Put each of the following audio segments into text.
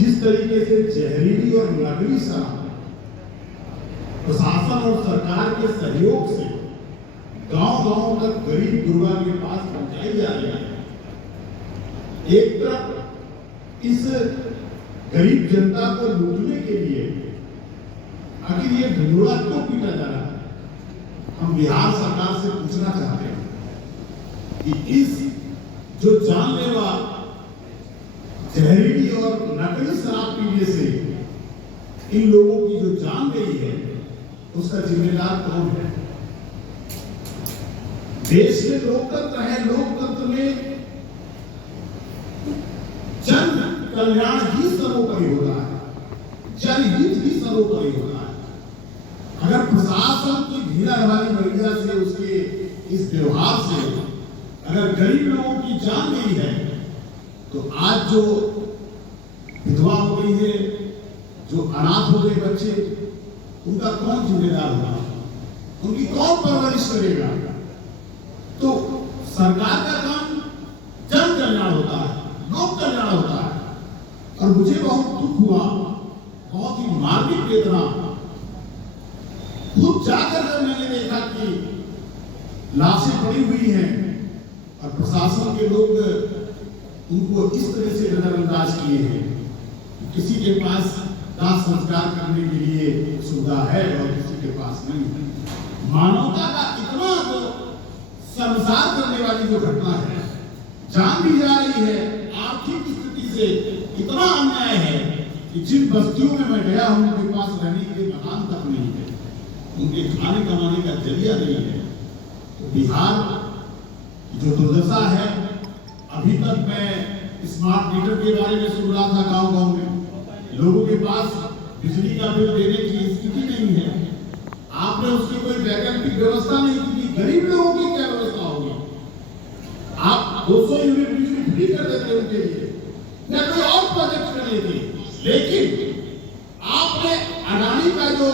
जिस तरीके से जहरीली और नकली शराब प्रशासन और सरकार के सहयोग से गांव-गांव तक गरीब गुरबा के पास पहुंचाई जा रही है, एक तरफ इस गरीब जनता को लूटने के लिए आखिर ये ढिंढोरा क्यों पीटा जा रहा है? हम बिहार सरकार से पूछना चाहते हैं कि इस जो जानलेवा जहरीली और नकली शराब पीने से इन लोगों की जो जान गई है, उसका जिम्मेदार कौन है? देश में लोकतंत्र है, लोकतंत्र में जन कल्याण ही सर्वोपरि होता है, जनहित ही सर्वोपरि होता है। अगर प्रशासन की ढीला ढाली रवैया से, उसके इस व्यवहार से अगर गरीब लोगों की जान गई है, तो आज जो विधवा हो गई है, जो अनाथ हो गए बच्चे, उनका कौन जिम्मेदार होगा? उनकी कौन परवरिश करेगा? तो सरकार का काम जन कल्याण होता है, लोक कल्याण होता है। और मुझे बहुत दुख हुआ, बहुत ही मार्मिक वेदना खुद जाकर जब मैंने देखा कि लाशें पड़ी हुई हैं और प्रशासन के लोग उनको इस तरह से नजरअंदाज किए हैं। किसी के पास दाह संस्कार करने के लिए सुविधा है और किसी के पास नहीं है। मानवता का इतना तो संसार करने वाली जो घटना है, जान दी जा रही है, आर्थिक स्थिति से इतना अन्याय है कि जिन बस्तियों में मैं गया हूं, उनके पास रहने के लिए मकान तक नहीं है, उनके खाने कमाने का जरिया नहीं है। तो बिहार की जो दुर्दशा है, अभी तक मैं स्मार्ट मीटर के बारे में सुन रहा था, गांव-गांव में लोगों के पास बिजली का बिल देने की स्थिति नहीं है। आपने उसकी कोई वैकल्पिक व्यवस्था नहीं की, गरीब लोगों की क्या व्यवस्था होगी? आप 200 यूनिट बिजली फ्री कर देते उनके लिए, या कोई और प्रोजेक्ट कर लेते, लेकिन आपने अडानी का जो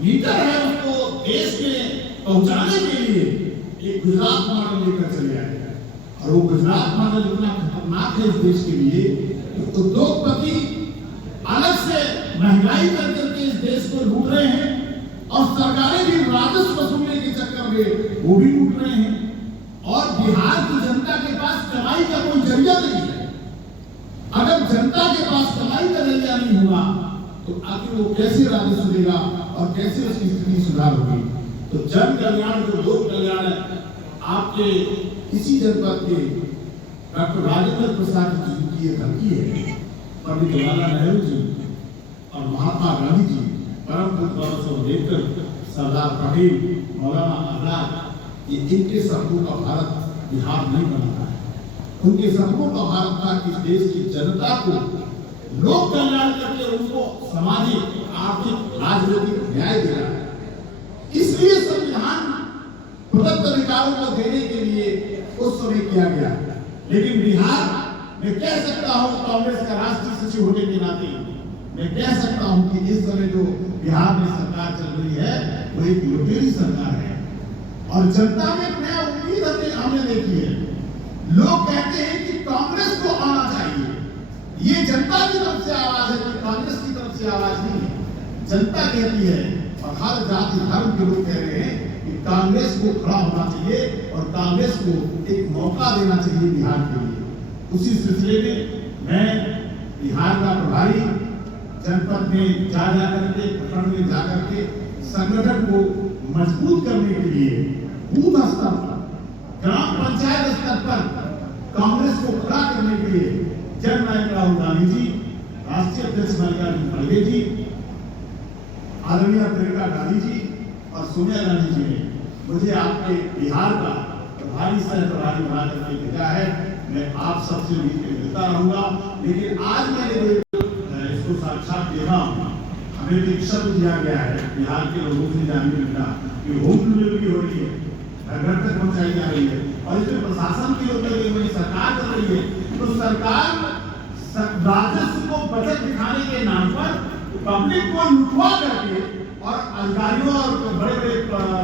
मीटर है उसको देश में पहुंचाने के लिए एक गुजरात मॉडल लेकर चले आए। और वो गुजरात मॉडल इतना खतरनाक है इस देश के लिए, उद्योगपति अलग से महंगाई करके इस देश को लूट रहे हैं और सरकारें भी राजस्व वसूलने के चक्कर में वो भी लूट रहे हैं। और बिहार की जनता के पास कमाई का कोई जरिया नहीं है। अगर जनता के पास कमाई का जरिया नहीं हुआ तो आखिर वो कैसे राजस्व देगा और कैसे उसकी स्थिति सुधार होगी? तो जन कल्याण, जो लोक कल्याण है, आपके इसी जनपद के डॉक्टर राजेंद्र प्रसाद जी की ये धमकी है। पंडित जवाहरलाल नेहरू जी और महात्मा गांधी जी, परम पूज्य बाबा साहब अम्बेडकर, सरदार पटेल, मौलाना आजाद, ये इनके सपनों का भारत बिहार नहीं बना है। उनके सपनों का भारत था कि इस देश की जनता को लोक कल्याण करके उनको सामाजिक, आर्थिक, राजनीतिक न्याय देना है। इसलिए संविधान प्रदत्त अधिकारों को देने के लिए उस समय किया गया। लेकिन बिहार, मैं कह सकता हूं कांग्रेस का राष्ट्रीय सचिव होने के नाते, मैं कह सकता हूं कि इस समय जो बिहार में सरकार चल रही है वो एक लुटेरी सरकार है। और जनता में नया उम्मीद हमने देखी है। लोग कहते हैं कि कांग्रेस को आना चाहिए। ये जनता की तरफ से आवाज है कि कांग्रेस की तरफ से आवाज नहीं है। जनता कहती है और हर जाति धर्म के लोग कह रहे हैं कि कांग्रेस को खड़ा होना चाहिए और कांग्रेस को एक मौका देना चाहिए बिहार के लिए। उसी सिलसिले में मैं बिहार का प्रभारी जनपद में जा करके, प्रखंड में जा करके संगठन को मजबूत करने के लिए बूथ स्तर पर, ग्राम पंचायत स्तर पर कांग्रेस को खड़ा करने के लिए जननायक राहुल गांधी जी, राष्ट्रीय अध्यक्ष मल्लिकार्जुन खड़गे जी, आदरणीय प्रियंका गांधी जी और सोनिया गांधी जी ने मुझे आपके बिहार का प्रभारी सह प्रभारी बना करके भेजा है। मैं आप सबसे मिलता रहूंगा। लेकिन आज मैंने इसको साक्षात देखा, हमें एक शब्द दिया गया है बिहार के लोगों से जानने मिलता कि होम डिलीवरी हो रही है, घर तक पहुंचाई जा रही है और इसमें प्रशासन की ओर लगी हुई सरकार कर रही है। तो सरकार राजस्व को बचत दिखाने के नाम पर पब्लिक को लुटवा करके और अधिकारियों और बड़े बड़े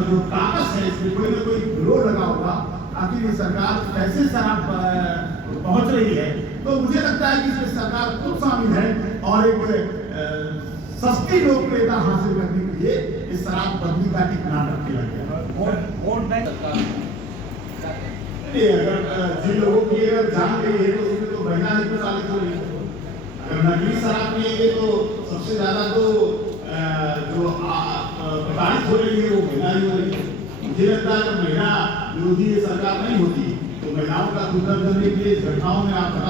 जो कागज है, इसमें कोई ना कोई विरोध लगा होगा। आखिर ये सरकार कैसे शराब पहुंच रही है तो मुझे लगता है कि इसमें सरकार खुद शामिल है और एक सस्ती लोकप्रियता हासिल करने के लिए इस शराब बंदी का एक नाटक किया गया। वोट बैंक अगर जिन लोगों की अगर जान गई है तो उसमें तो महिला ही प्रताड़ित हो रही है। अगर नकली शराब पिएंगे तो सबसे ज्यादा तो जो प्रताड़ित हो रही है वो महिला ही हो रही है। मुझे लगता है अगर महिला विरोधी सरकार नहीं होती तो महिलाओं का उत्तर करने के लिए घटनाओं में आप बता